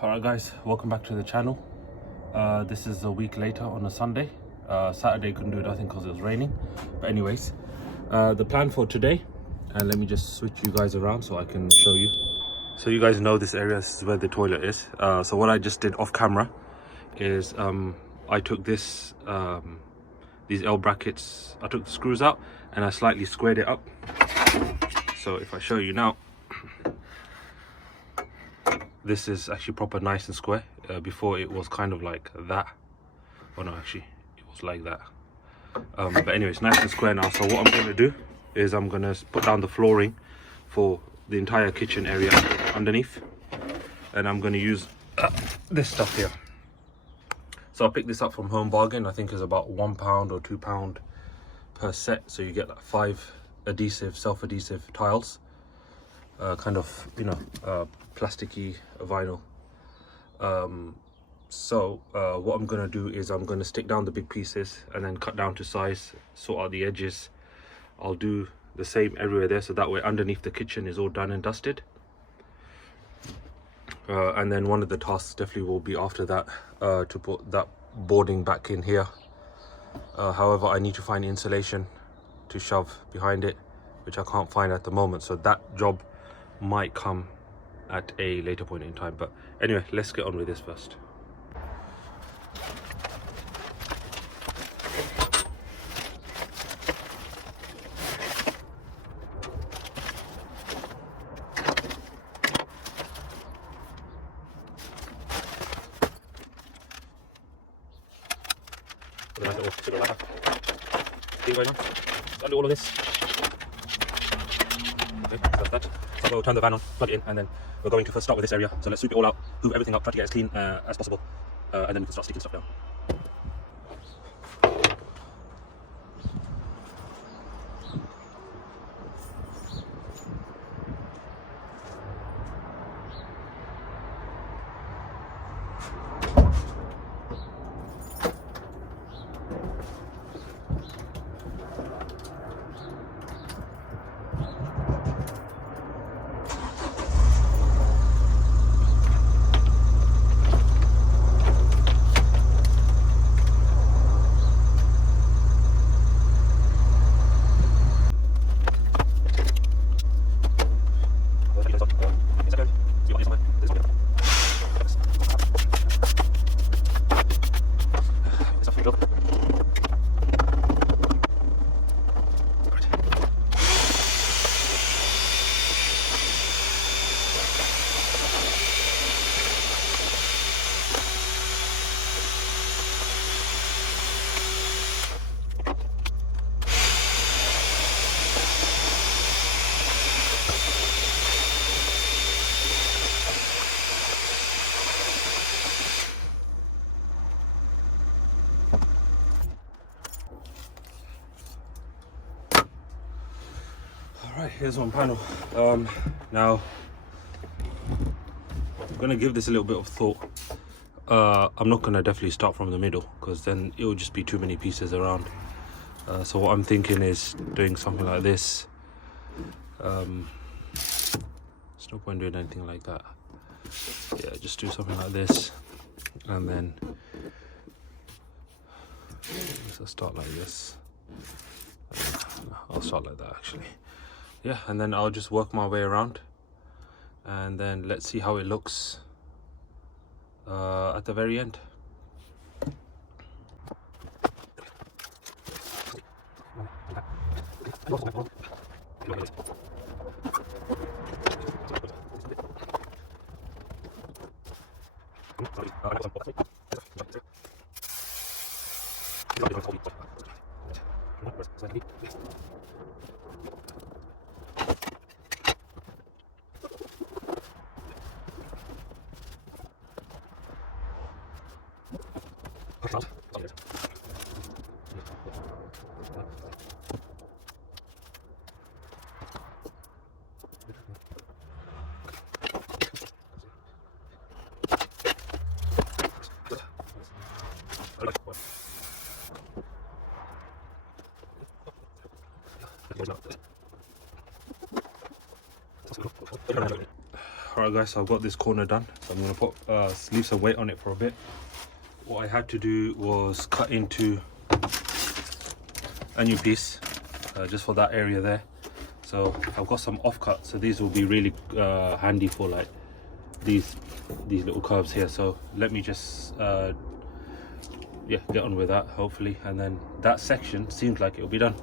Alright guys, welcome back to the channel. This is a week later on a Sunday. Saturday couldn't do nothing because it was raining. But anyways, the plan for today, and let me just switch you guys around so I can show you. So you guys know this area, this is where the toilet is. So what I just did off camera is I took this, these L brackets, I took the screws out and I slightly squared it up. So if I show you now, this is actually proper nice and square. Before it was kind of like that. Oh no, actually it was like that. But anyways, nice and square now. So what I'm going to do is I'm going to put down the flooring for the entire kitchen area underneath, and I'm going to use this stuff here. So I picked this up from Home Bargain. I think it's about £1 or £2 per set. So you get like 5 adhesive, self-adhesive tiles. Kind of, you know, plasticky vinyl. So what I'm going to do is I'm going to stick down the big pieces and then cut down to size, sort out the edges. I'll do the same everywhere there, so that way underneath the kitchen is all done and dusted. And then one of the tasks definitely will be after that, to put that boarding back in here. However, I need to find insulation to shove behind it, which I can't find at the moment, so that job might come at a later point in time. But anyway, let's get on with this first. A nice little sugar ladder. See going on? Undo all of this. Okay, so that's that. So we'll turn the van on, plug it in, and then we're going to first start with this area. So let's sweep it all out, move everything up, try to get as clean as possible, and then we can start sticking stuff down. Alright, here's one panel. Now I'm gonna give this a little bit of thought. I'm not gonna definitely start from the middle, because then it will just be too many pieces around. So what I'm thinking is doing something like this. There's no point doing anything like that. Yeah, just do something like this, and then let's start like this. I'll start like that actually. Yeah, and then I'll just work my way around, and then let's see how it looks at the very end. Alright Alright guys, so I've got this corner done, so I'm going to put leave some weight on it for a bit. What I had to do was cut into a new piece just for that area there. So I've got some offcuts, so these will be really handy for like these little curves here. So let me just yeah, get on with that hopefully, and then that section seems like it'll be done.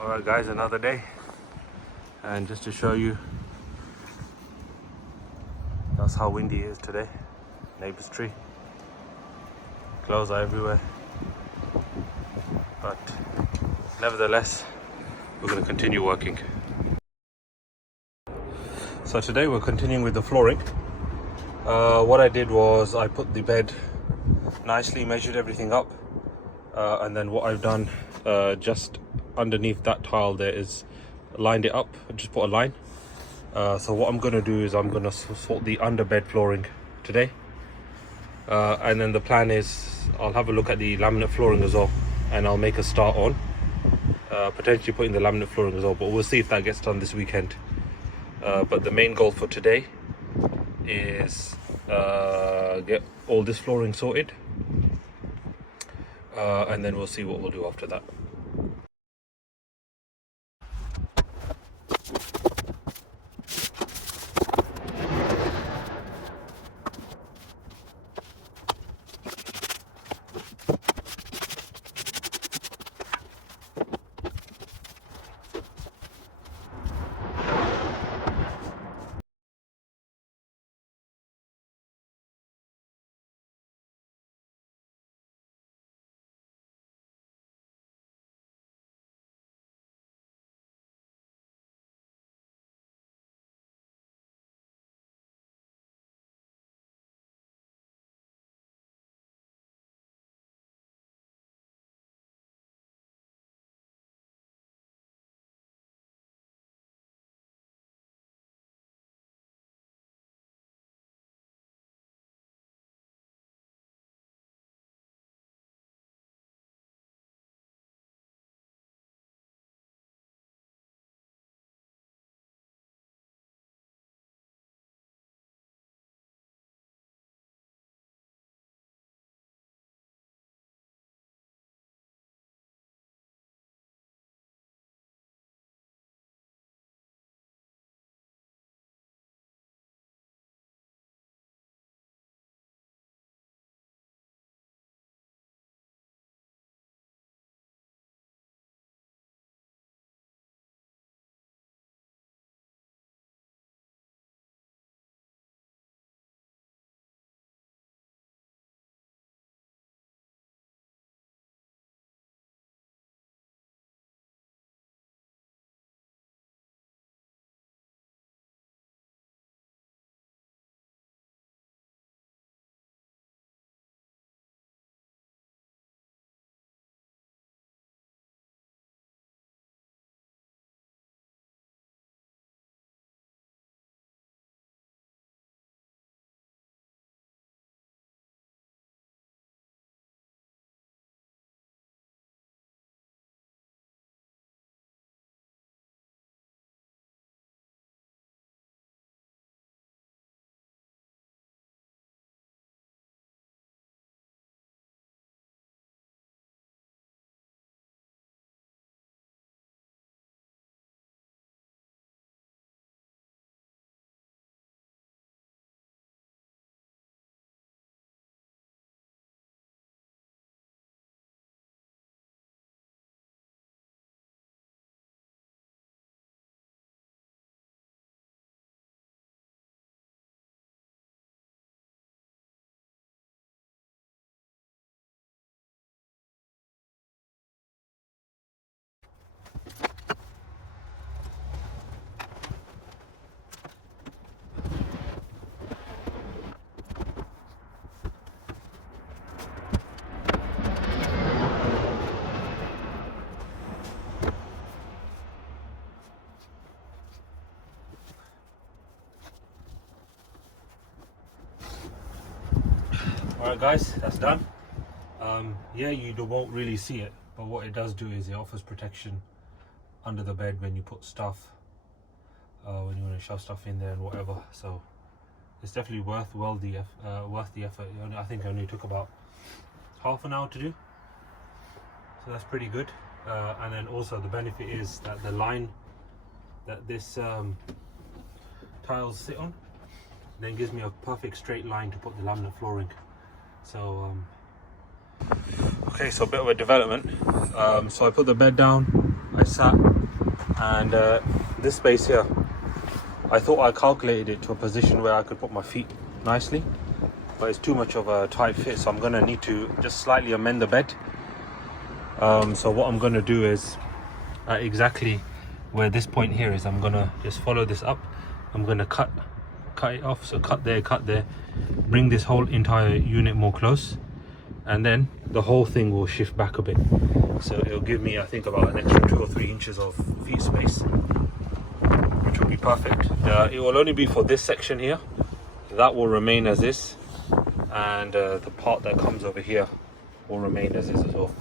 Alright guys, another day, and just to show you, that's how windy it is today. Neighbour's tree, clothes are everywhere, but nevertheless we're going to continue working. So today we're continuing with the flooring. What I did was I put the bed nicely, measured everything up, and then what I've done just underneath that tile there is lined it up, just put a line. So what I'm going to do is I'm going to sort the underbed flooring today, and then the plan is I'll have a look at the laminate flooring as well, and I'll make a start on potentially putting the laminate flooring as well, but we'll see if that gets done this weekend. But the main goal for today is get all this flooring sorted, and then we'll see what we'll do after that. Alright guys, that's done. Yeah, you won't really see it, but what it does do is it offers protection under the bed when you put stuff, when you want to shove stuff in there and whatever. So it's definitely worth the effort. I think it only took about half an hour to do, so that's pretty good. And then also the benefit is that the line that this tiles sit on then gives me a perfect straight line to put the laminate flooring. So okay, so a bit of a development. So I put the bed down, I sat, and this space here, I thought I calculated it to a position where I could put my feet nicely, but it's too much of a tight fit, so I'm gonna need to just slightly amend the bed. So what I'm gonna do is exactly where this point here is, I'm gonna just follow this up. I'm gonna cut it off, so cut there, bring this whole entire unit more close, and then the whole thing will shift back a bit, so it'll give me, I think, about an extra 2 or 3 inches of feet space, which will be perfect. It will only be for this section here, that will remain as is, and the part that comes over here will remain as is as well.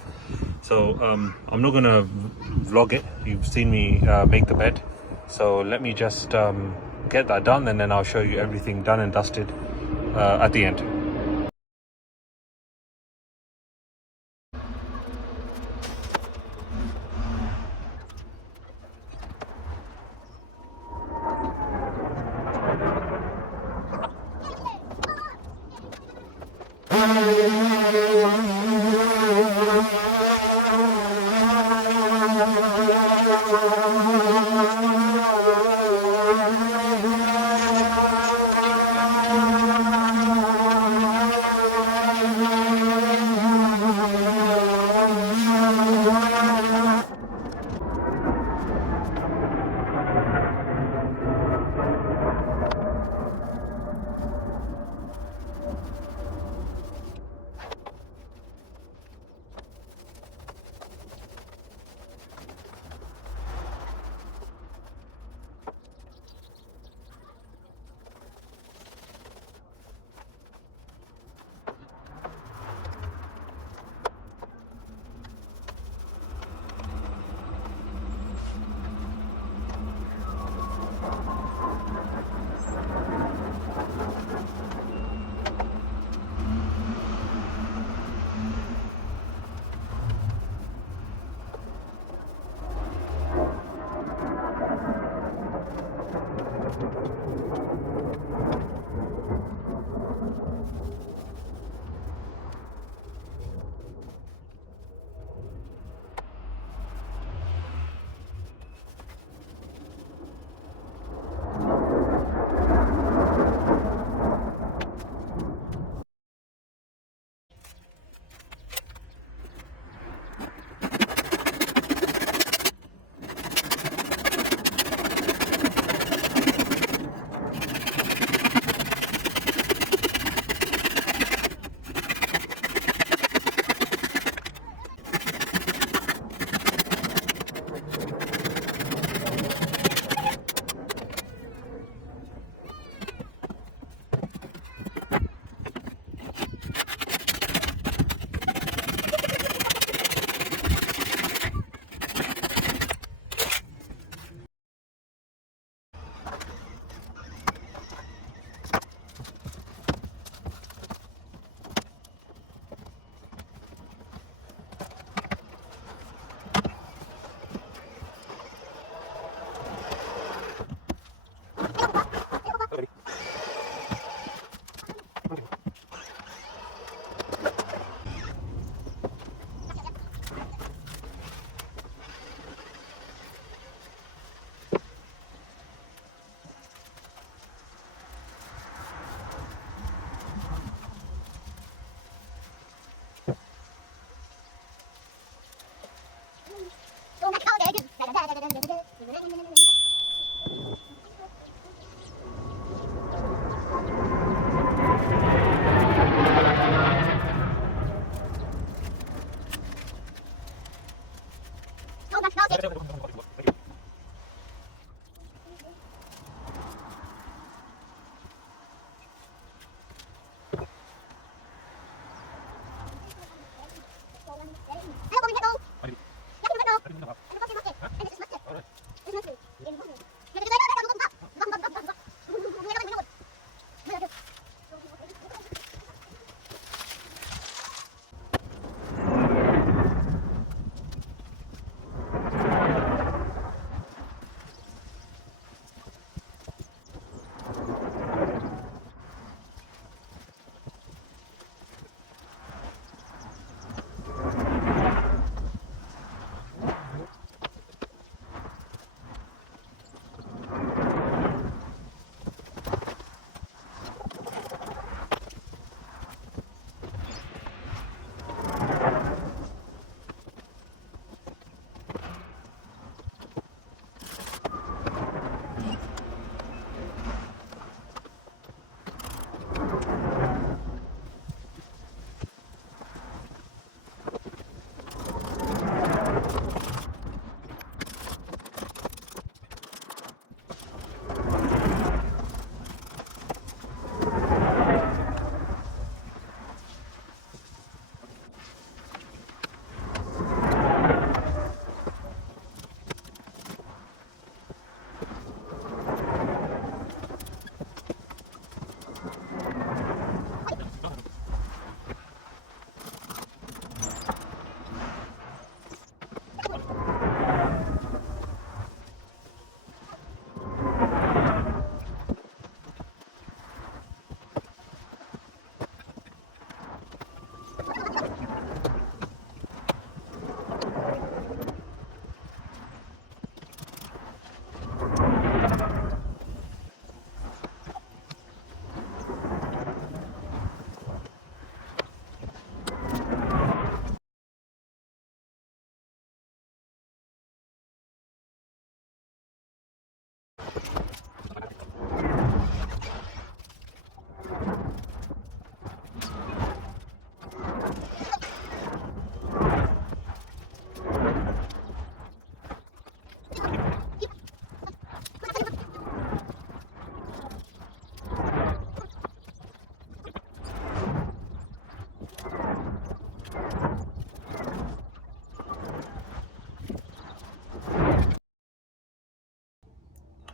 So I'm not gonna vlog it, you've seen me make the bed, so let me just get that done, and then I'll show you everything done and dusted at the end.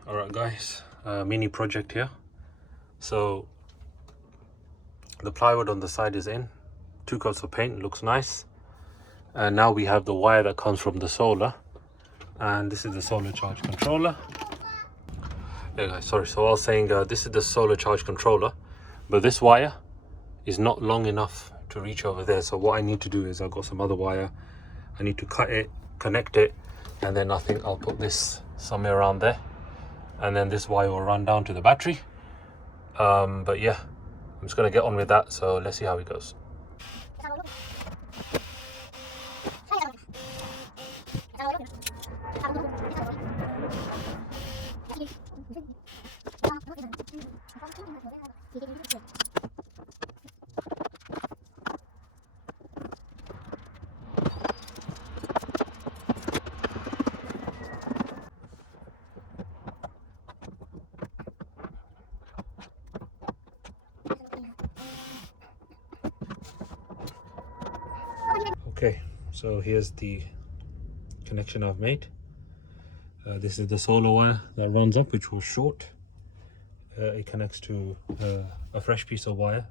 Alright guys, mini project here. So the plywood on the side is in, 2 coats of paint, looks nice. And now we have the wire that comes from the solar, and this is the solar charge controller. Yeah guys, sorry, so I was saying this is the solar charge controller, but this wire is not long enough to reach over there. So what I need to do is I've got some other wire, I need to cut it, connect it, and then I think I'll put this somewhere around there, and then this wire will run down to the battery. But yeah, I'm just gonna get on with that, so let's see how it goes. Okay, so here's the connection I've made. This is the solar wire that runs up, which was short. It connects to a fresh piece of wire.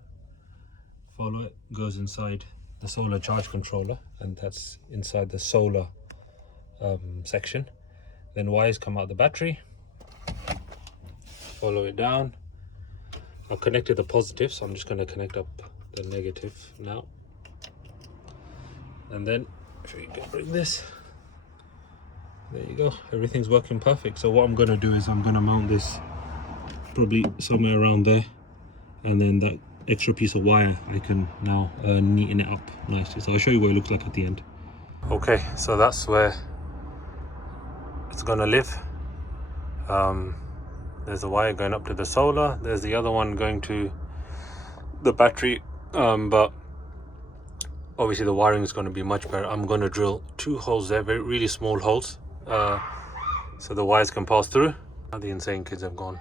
Follow it, goes inside the solar charge controller, and that's inside the solar section. Then wires come out the battery. Follow it down. I've connected the positive, so I'm just going to connect up the negative now. And then if you can bring this, there you go, everything's working perfect. So what I'm going to do is I'm going to mount this probably somewhere around there, and then that extra piece of wire I can now neaten it up nicely. So I'll show you what it looks like at the end. Okay, so that's where it's going to live. There's a wire going up to the solar, there's the other one going to the battery, but obviously the wiring is going to be much better. I'm going to drill 2 holes there, really small holes, so the wires can pass through. The insane kids have gone.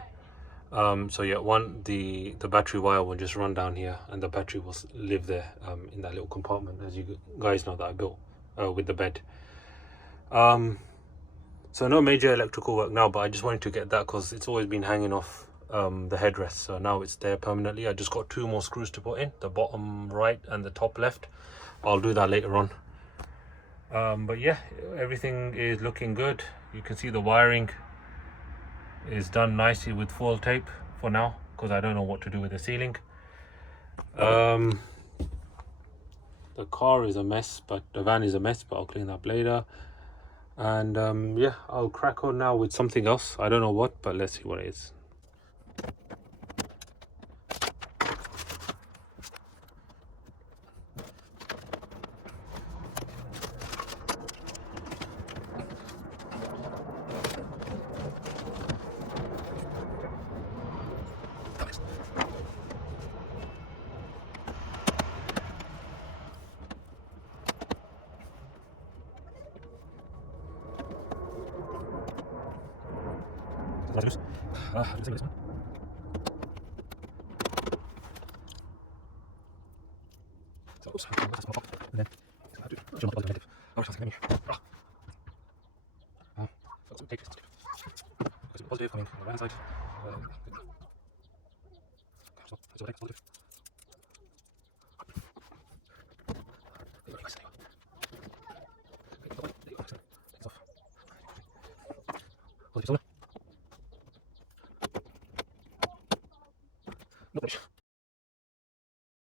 So yeah, the battery wire will just run down here, and the battery will live there in that little compartment, as you guys know, that I built with the bed. So no major electrical work now, but I just wanted to get that because it's always been hanging off the headrest, so now it's there permanently. I just got 2 more screws to put in, the bottom right and the top left. I'll do that later on. But yeah, everything is looking good. You can see the wiring is done nicely with foil tape for now, because I don't know what to do with the ceiling. The car is a mess, but the van is a mess, but I'll clean that up later. And yeah, I'll crack on now with something else. I don't know what, but let's see what it is.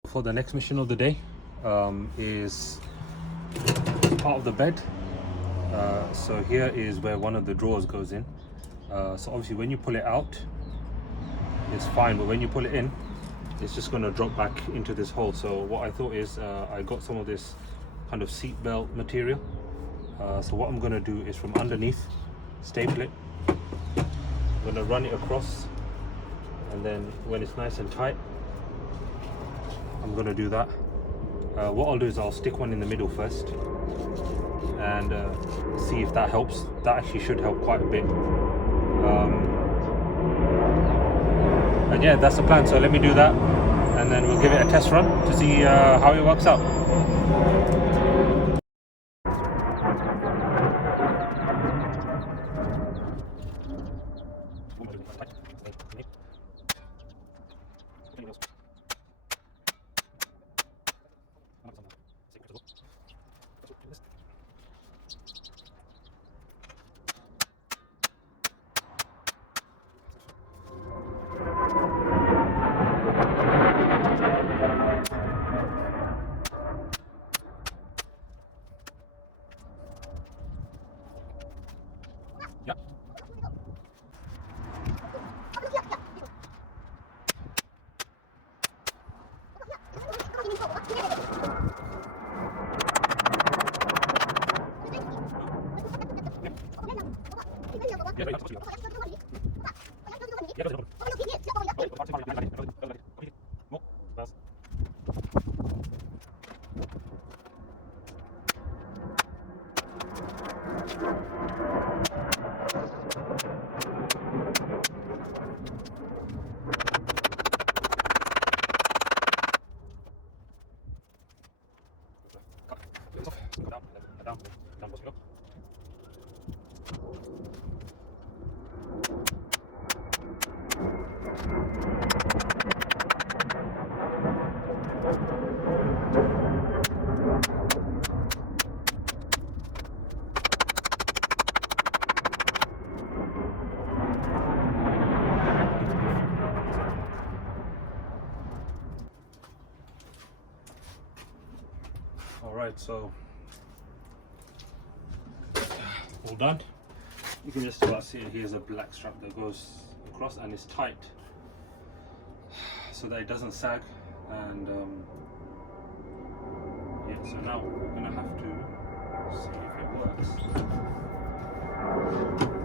For the next mission of the day is part of the bed. So here is where one of the drawers goes in. So obviously when you pull it out, it's fine, but when you pull it in, it's just going to drop back into this hole. So what I thought is I got some of this kind of seat belt material. So what I'm going to do is from underneath, staple it. I'm going to run it across, and then when it's nice and tight, I'm going to do that. What I'll do is I'll stick one in the middle first and see if that helps. That actually should help quite a bit. And yeah, that's the plan. So let me do that, and then we'll give it a test run to see how it works out. Alright, so all done. You can just about see it. Here's a black strap that goes across and it's tight so that it doesn't sag. And yeah, so now we're gonna have to see if it works.